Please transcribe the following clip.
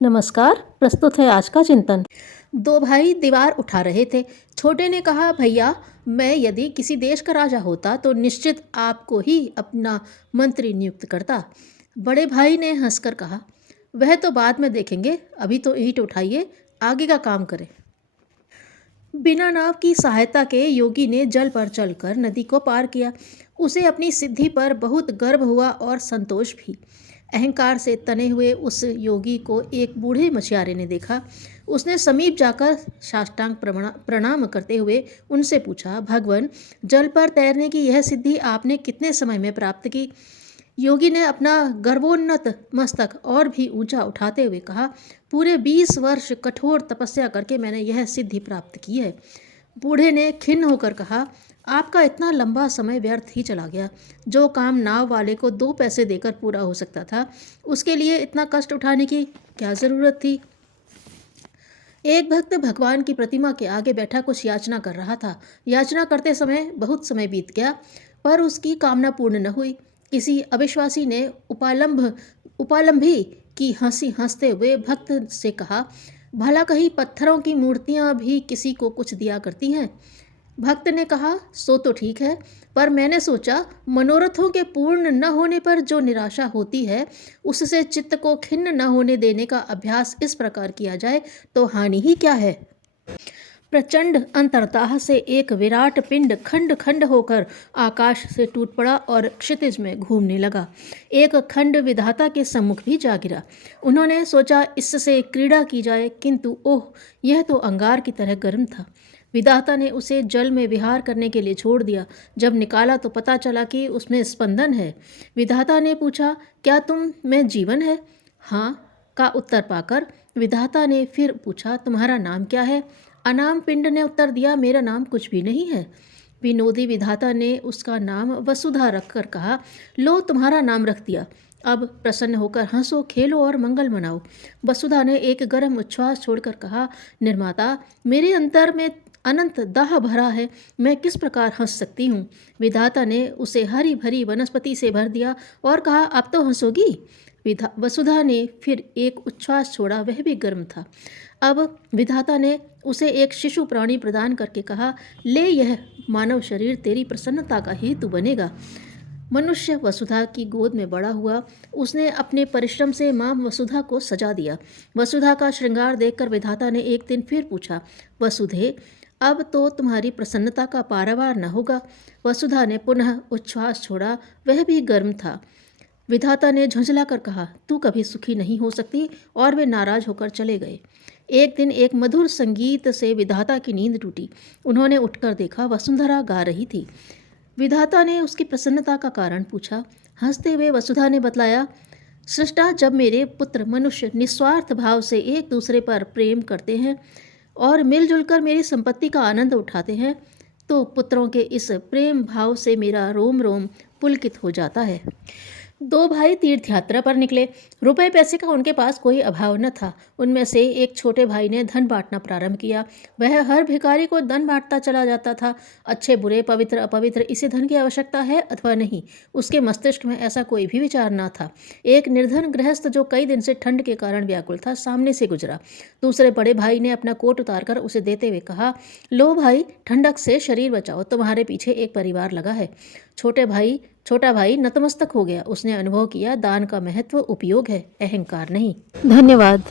नमस्कार। प्रस्तुत है आज का चिंतन। दो भाई दीवार उठा रहे थे। छोटे ने कहा, भैया, मैं यदि किसी देश का राजा होता तो निश्चित आपको ही अपना मंत्री नियुक्त करता। बड़े भाई ने हंसकर कहा, वह तो बाद में देखेंगे, अभी तो ईंट उठाइए, आगे का काम करें। बिना नाव की सहायता के योगी ने जल पर चलकर नदी को पार किया। उसे अपनी सिद्धि पर बहुत गर्व हुआ और संतोष भी। अहंकार से तने हुए उस योगी को एक बूढ़े मछुआरे ने देखा। उसने समीप जाकर साष्टांग प्रणाम करते हुए उनसे पूछा, भगवान, जल पर तैरने की यह सिद्धि आपने कितने समय में प्राप्त की? योगी ने अपना गर्वोन्नत मस्तक और भी ऊंचा उठाते हुए कहा, पूरे 20 वर्ष कठोर तपस्या करके मैंने यह सिद्धि प्राप्त की है। बूढ़े ने खिन्न होकर कहा, आपका इतना लंबा समय व्यर्थ ही चला गया। जो काम नाव वाले को 2 पैसे देकर पूरा हो सकता था, उसके लिए इतना कष्ट उठाने की क्या ज़रूरत थी? एक भक्त भगवान की प्रतिमा के आगे बैठा कुछ याचना कर रहा था। याचना करते समय बहुत समय बीत गया, पर उसकी कामना पूर्ण न हुई। किसी अविश्वासी ने उपालंभी की हंसी हंसते हुए भक्त से कहा, भला कहीं पत्थरों की मूर्तियां भी किसी को कुछ दिया करती हैं? भक्त ने कहा, सो तो ठीक है, पर मैंने सोचा मनोरथों के पूर्ण न होने पर जो निराशा होती है, उससे चित्त को खिन्न न होने देने का अभ्यास इस प्रकार किया जाए तो हानि ही क्या है? प्रचंड अंतर्दाह से एक विराट पिंड खंड खंड होकर आकाश से टूट पड़ा और क्षितिज में घूमने लगा। एक खंड विधाता के सम्मुख भी जा गिरा। उन्होंने सोचा इससे क्रीड़ा की जाए, किंतु ओह, यह तो अंगार की तरह गर्म था। विधाता ने उसे जल में विहार करने के लिए छोड़ दिया। जब निकाला तो पता चला कि उसमें स्पंदन है। विधाता ने पूछा, क्या तुम में जीवन है? हाँ का उत्तर पाकर विधाता ने फिर पूछा, तुम्हारा नाम क्या है? अनाम पिंड ने उत्तर दिया, मेरा नाम कुछ भी नहीं है। विनोदी विधाता ने उसका नाम वसुधा रखकर कहा, लो, तुम्हारा नाम रख दिया। अब प्रसन्न होकर हंसो, खेलो और मंगल मनाओ। वसुधा ने एक गर्म उच्छ्वास छोड़कर कहा, निर्माता, मेरे अंतर में अनंत दाह भरा है, मैं किस प्रकार हंस सकती हूँ? विधाता ने उसे हरी भरी वनस्पति से भर दिया और कहा, अब तो हंसोगी? वसुधा ने फिर एक उच्छ्वास छोड़ा, वह भी गर्म था। अब विधाता ने उसे एक शिशु प्राणी प्रदान करके कहा, ले, यह मानव शरीर तेरी प्रसन्नता का हेतु बनेगा। मनुष्य वसुधा की गोद में बड़ा हुआ। उसने अपने परिश्रम से मां वसुधा को सजा दिया। वसुधा का श्रृंगार देखकर विधाता ने एक दिन फिर पूछा, वसुधे, अब तो तुम्हारी प्रसन्नता का पारावार न होगा। वसुधा ने पुनः उच्छ्वास छोड़ा, वह भी गर्म था। विधाता ने झुंझला कर कहा, तू कभी सुखी नहीं हो सकती, और वे नाराज होकर चले गए। एक दिन एक मधुर संगीत से विधाता की नींद टूटी। उन्होंने उठकर देखा, वसुंधरा गा रही थी। विधाता ने उसकी प्रसन्नता का कारण पूछा। हंसते हुए वसुधा ने बतलाया, सृष्टा, जब मेरे पुत्र मनुष्य निस्वार्थ भाव से एक दूसरे पर प्रेम करते हैं और मिलजुल कर मेरी संपत्ति का आनंद उठाते हैं, तो पुत्रों के इस प्रेम भाव से मेरा रोम रोम पुलकित हो जाता है। दो भाई तीर्थ यात्रा पर निकले। रुपए पैसे का उनके पास कोई अभाव न था। उनमें से एक छोटे भाई ने धन बांटना प्रारंभ किया। वह हर भिखारी को धन बांटता चला जाता था। अच्छे बुरे, पवित्र अपवित्र, इसे धन की आवश्यकता है अथवा नहीं, उसके मस्तिष्क में ऐसा कोई भी विचार न था। एक निर्धन गृहस्थ जो कई दिन से ठंड के कारण व्याकुल था, सामने से गुजरा। दूसरे बड़े भाई ने अपना कोट उतारकर उसे देते हुए कहा, लो भाई, ठंडक से शरीर बचाओ, तुम्हारे पीछे एक परिवार लगा है। छोटा भाई नतमस्तक हो गया। उसने अनुभव किया, दान का महत्व उपयोग है, अहंकार नहीं। धन्यवाद।